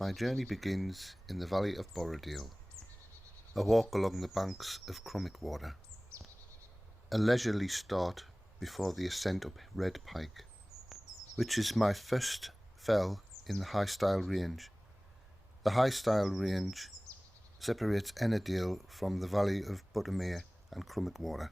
My journey begins in the valley of Borrowdale, a walk along the banks of Crummick Water, a leisurely start before the ascent up Red Pike, which is my first fell in the High Style Range. The High Style Range separates Ennerdale from the valley of Buttermere and Crummick Water.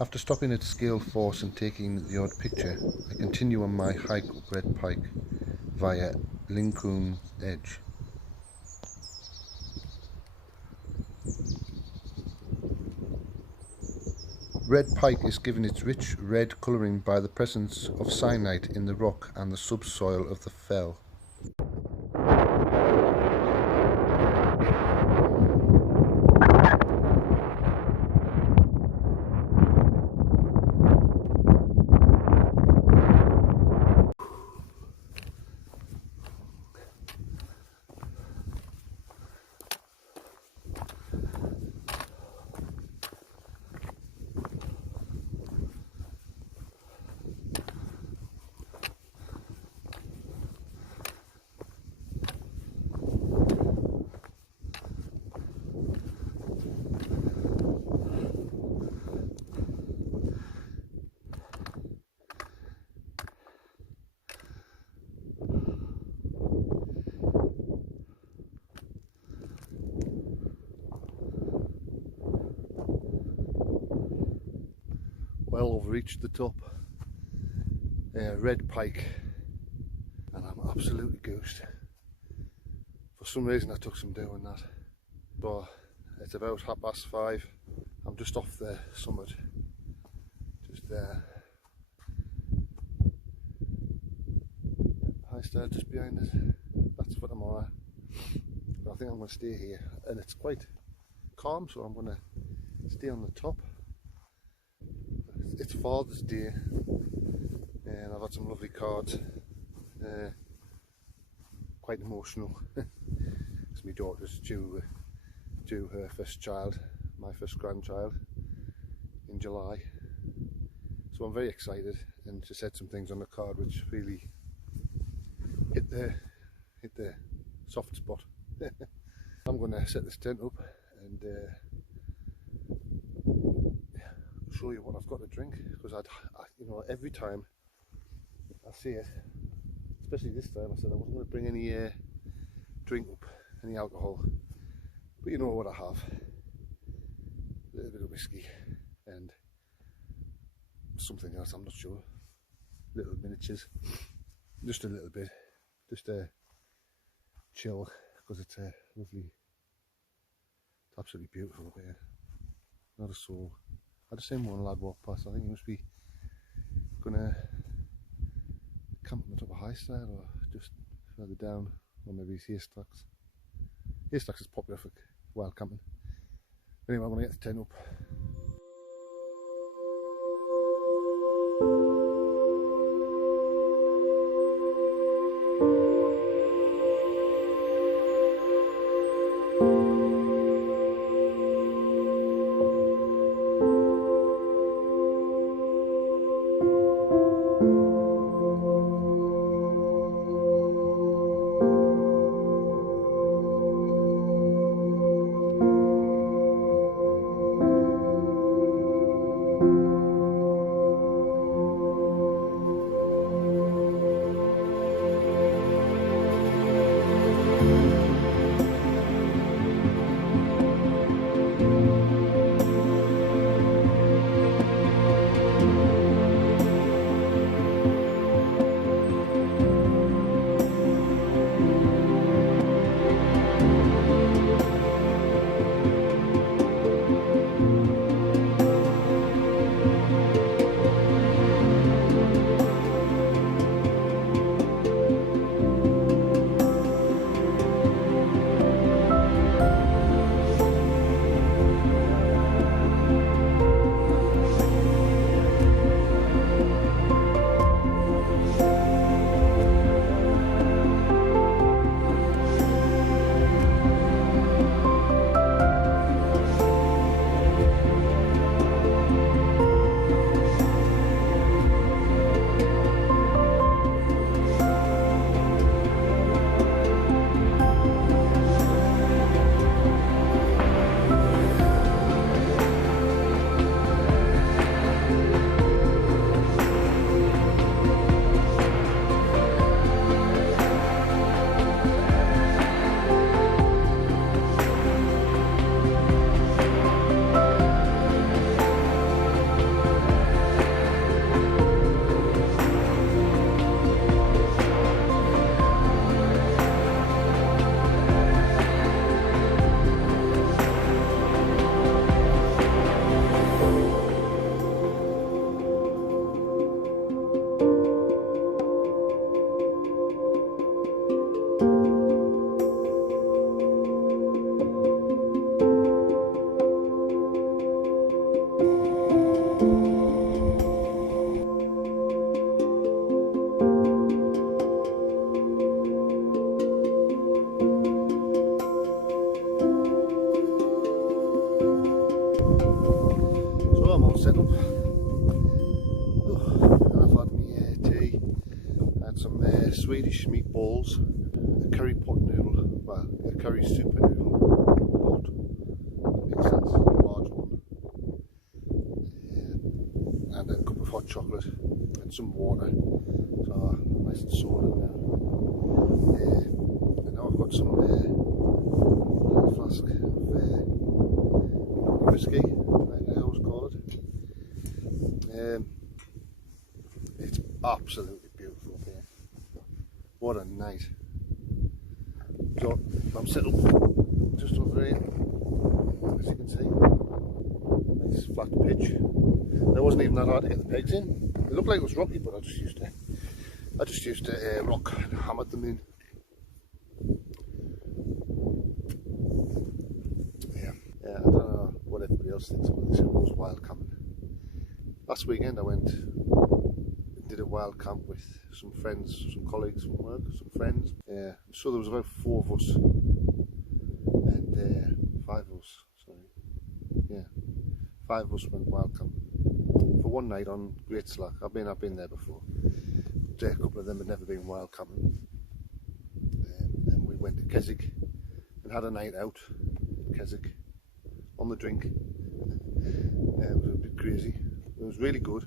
After stopping at Scale Force and taking the odd picture, I continue on my hike up Red Pike via Lincoln Edge. Red Pike is given its rich red colouring by the presence of cyanite in the rock and the subsoil of the fell. Well, I've reached the top, Red Pike, and I'm absolutely goosed. For some reason I took some doing that. So it's about 5:30. I'm just off the summit, just there. High Style just behind it. That's what I'm on. But I think I'm going to stay here, and it's quite calm, so I'm going to stay on the top. It's Father's Day, and I've had some lovely cards. Quite emotional. It's my daughter's due her first child, my first grandchild, in July. So So I'm very excited, and just had some things on the card which really hit the soft spot. I'm going to set this tent up and show you what I've got to drink, because you know, every time I see it, especially this time, I said I wasn't going to bring any drink up, any alcohol, but you know what I have, a little bit of whiskey and something else, I'm not sure, little miniatures, just a little bit, just to chill, because it's lovely, it's absolutely beautiful up here, not a soul. I just seen one lad walk past. I think he must be gonna camp on the top of High Side or just further down, or maybe he's Haystacks. Haystacks is popular for wild camping. Anyway, I'm gonna get the tent up. Set up. I've had my tea, had some Swedish meatballs, a curry pot noodle, well, a curry super noodle pot, that makes sense, a large one, and a cup of hot chocolate and some water, so nice and sorted now. And now I've got some little flask of whiskey, like I always call it. It's absolutely beautiful up here. What a night. So I'm set up just over here, as you can see. Nice flat pitch. It wasn't even that hard to get the pegs in. It looked like it was rocky, but I just used to rock and hammered them in. Yeah, I don't know what everybody else thinks about this. It was wild camping. Last weekend I went and did a wild camp with some friends, some colleagues from work, some friends. Yeah, so there was about 4 of us, and 5 of us, sorry. Yeah, 5 of us went wild camp for one night on Great Slack. I've been there before. But a couple of them had never been wild camping. Then we went to Keswick and had a night out in Keswick on the drink. It was a bit crazy. It was really good,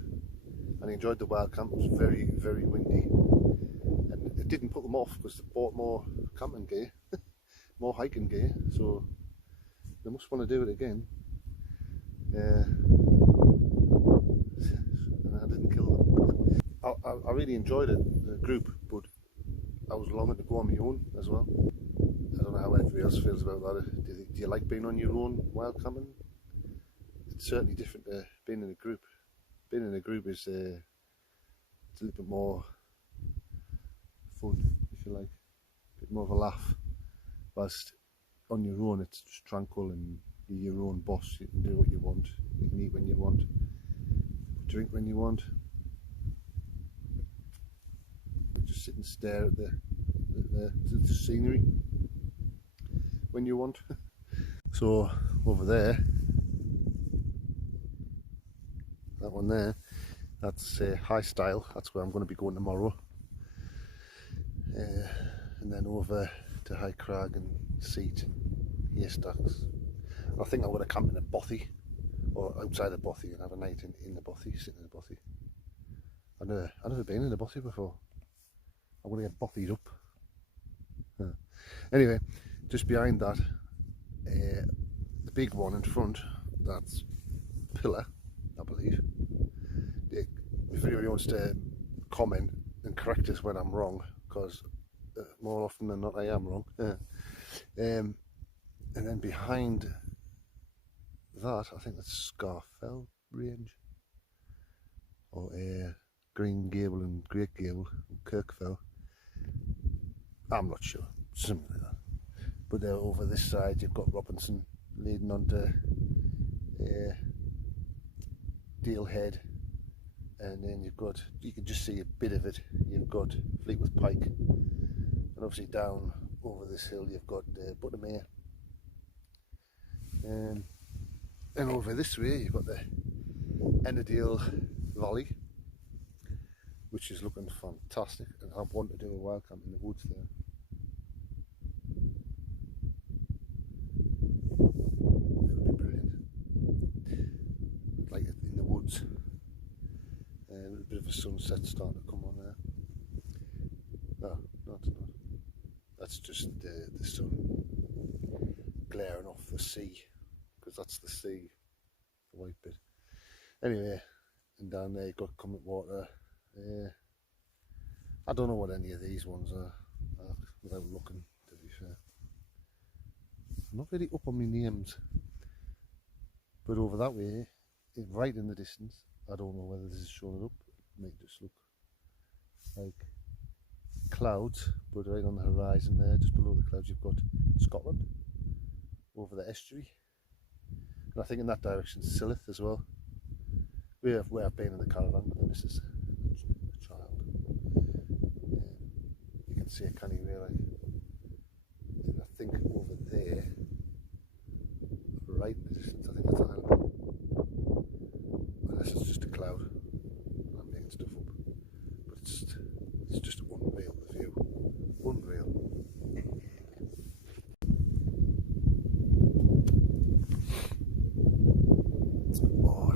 and I enjoyed the wild camp. It was very, very windy, and it didn't put them off because they bought more camping gear, more hiking gear, so they must want to do it again. And I didn't kill them. I really enjoyed it, the group, but I was longing to go on my own as well. I don't know how everybody else feels about that. Do you like being on your own wild camping? It's certainly different to being in a group. Being in a group is it's a little bit more fun, if you like, a bit more of a laugh. Whilst on your own, it's just tranquil and you're your own boss. You can do what you want. You can eat when you want, drink when you want. Just sit and stare at the scenery when you want. So over there, that one there, that's High Style. That's where I'm going to be going tomorrow. And then over to High Crag and Seat and Haystacks. I think I'm going to camp in a bothy, or outside a bothy, and have a night in the bothy, sitting in a bothy. I've never been in a bothy before. I'm going to get bothied up. Anyway, just behind that, the big one in front, that's Pillar, I believe. If anybody wants to comment and correct us when I'm wrong, because more often than not I am wrong. And then behind that, I think that's Scarfell Range, or Green Gable and Great Gable and Kirkfell. I'm not sure, something like that. But over this side you've got Robinson leading on to Dale Head, and then you can just see a bit of it, you've got Fleetwood Pike, and obviously down over this hill you've got Buttermere, and over this way you've got the Untitled Valley, which is looking fantastic, and I want to do a wild camp in the woods there. It would be brilliant, like in the woods, and a bit of a sunset starting to come on there. No, not. That's just the sun glaring off the sea, because that's the sea, the white bit. Anyway, and down there you've got Comet Water. I don't know what any of these ones are without looking, to be fair. I'm not really up on my names, but over that way, right in the distance, I don't know whether this is showing it up, it might just look like clouds, but right on the horizon there, just below the clouds, you've got Scotland over the estuary, and I think in that direction Sillith as well, where I've been in the caravan with the missus. See a canny really, and I think over there, right in the distance, I think that's an island, unless it's just a cloud and I'm making stuff up, but it's just unreal, the view, unreal. Oh,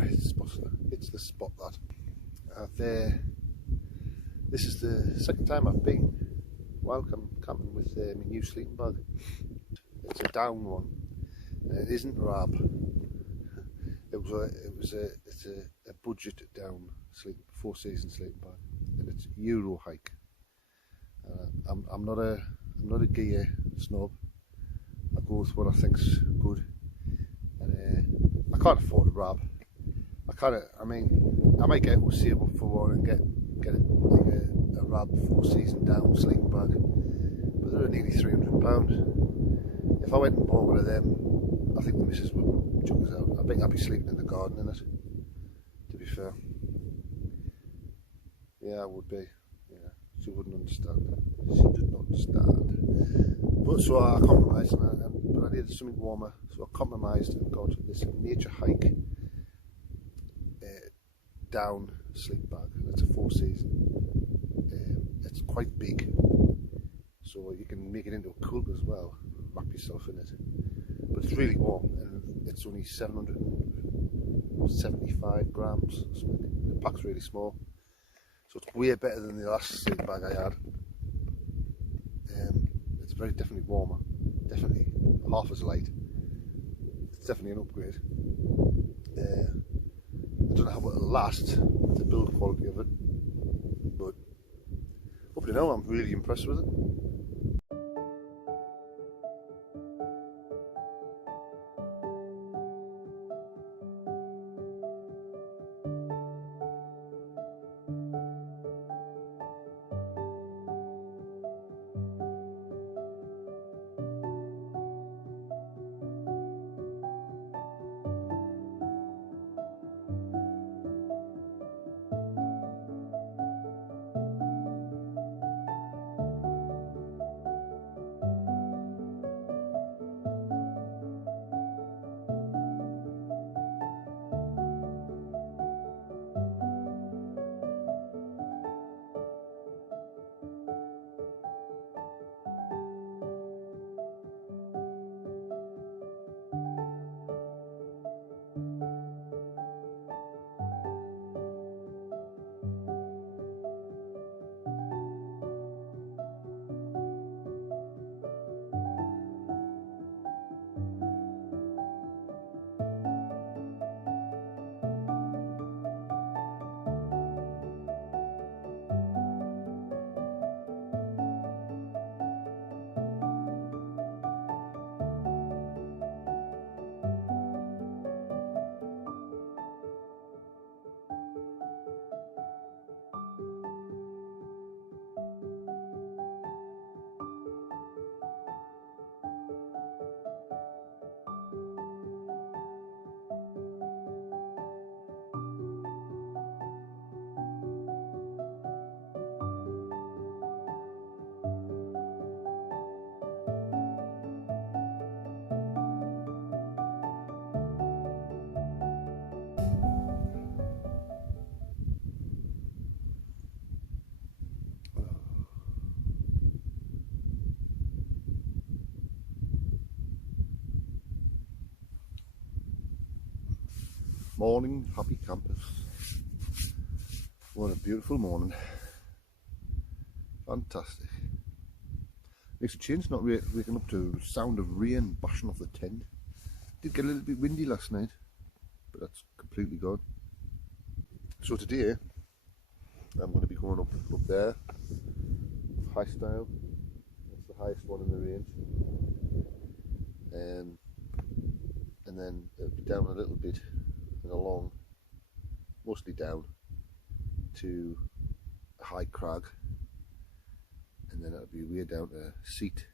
it's the spot that this is the second time I've been camping with my new sleeping bag. It's a down one, and it isn't Rab. It's a budget down sleeping, 4-season sleeping bag, and it's Euro hike. I'm not a gear snob. I go with what I think's good, and I can't afford a Rab. I might get Usable for one and get a Rab 4-season down sleeping bag, but they're nearly £300. If I went and bought one of them, I think the missus would chuck us out. I think I'd be sleeping in the garden in it, to be fair. Yeah, I would be. Yeah, she wouldn't understand. She didn't understand. But so I compromised, but I needed something warmer, so I compromised and got this nature hike down sleep bag, and it's a 4-season. It's quite big, so you can make it into a quilt as well, wrap yourself in it. But it's really warm, and it's only 775 grams or something. The pack's really small, so it's way better than the last sleep bag I had. It's very definitely warmer, definitely half as light. It's definitely an upgrade. I don't know how it'll last, the build quality of it, but hopefully now I'm really impressed with it. Morning, happy campers. What a beautiful morning. Fantastic. Makes a change not waking up to the sound of rain bashing off the tent. Did get a little bit windy last night, but that's completely gone. So today I'm going to be going up there, high style. That's the highest one in the range. And then it'll be down a little bit and along, mostly down to a high crag, and then it'll be way down to seat.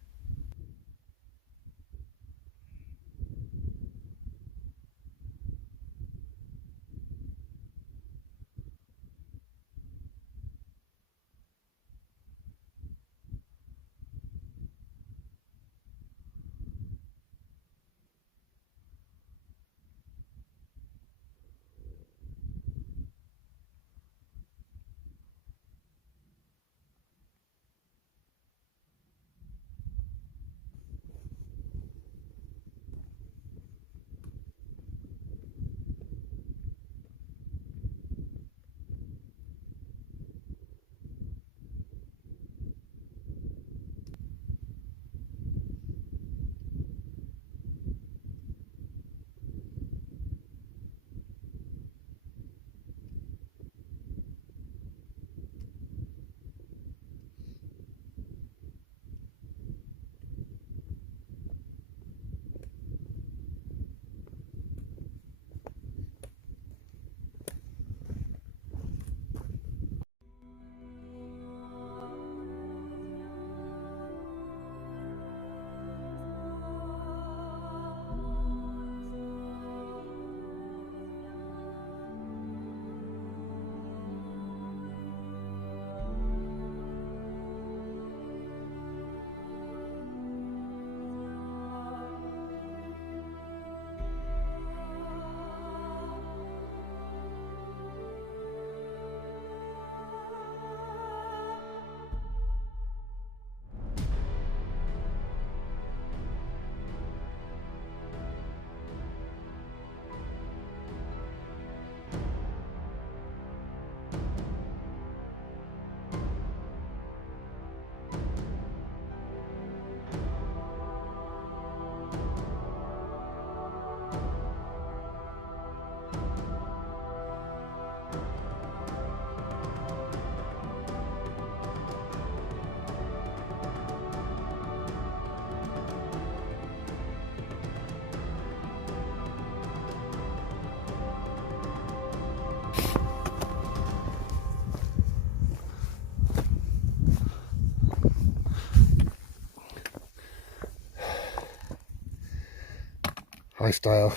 high style.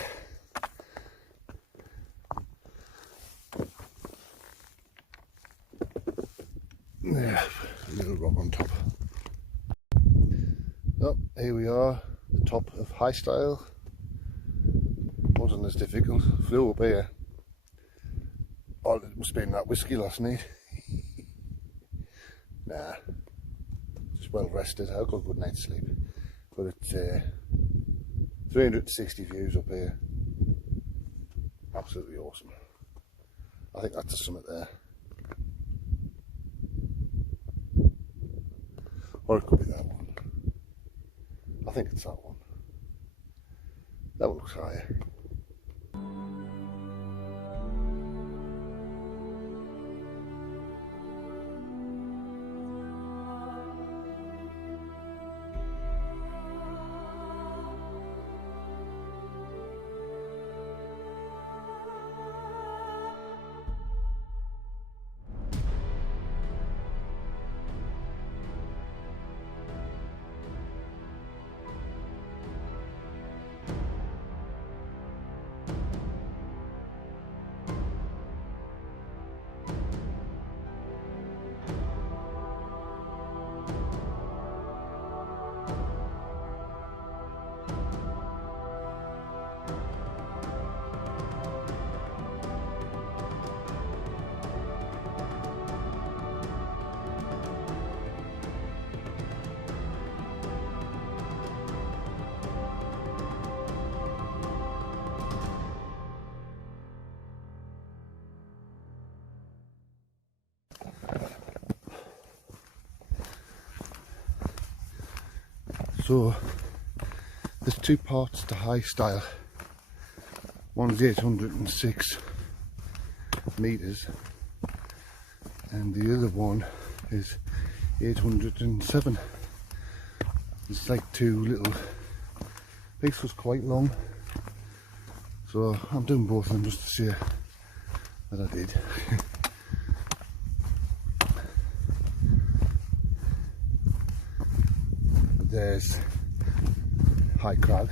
Yeah, a little rock on top. Oh, here we are, the top of high style. Wasn't as difficult. Flew up here. Oh, it must have been that whiskey last night. Nah, just well rested. I got a good night's sleep. But it's 360 views up here. Absolutely awesome. I think that's the summit there. Or it could be that one. I think it's that one. That one looks higher. So there's two parts to high style. One's 806 meters and the other one is 807. It's like two little peaks. Was quite long, so I'm doing both of them just to see that I did. There's High Crag.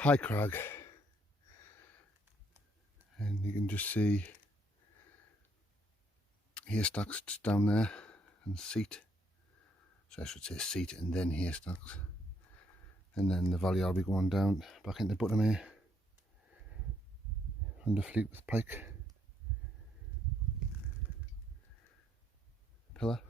high crag, and you can just see haystacks just down there and seat. So I should say seat and then haystacks. And then the valley I'll be going down back into Buttermere under Fleet with Pike. Pillar.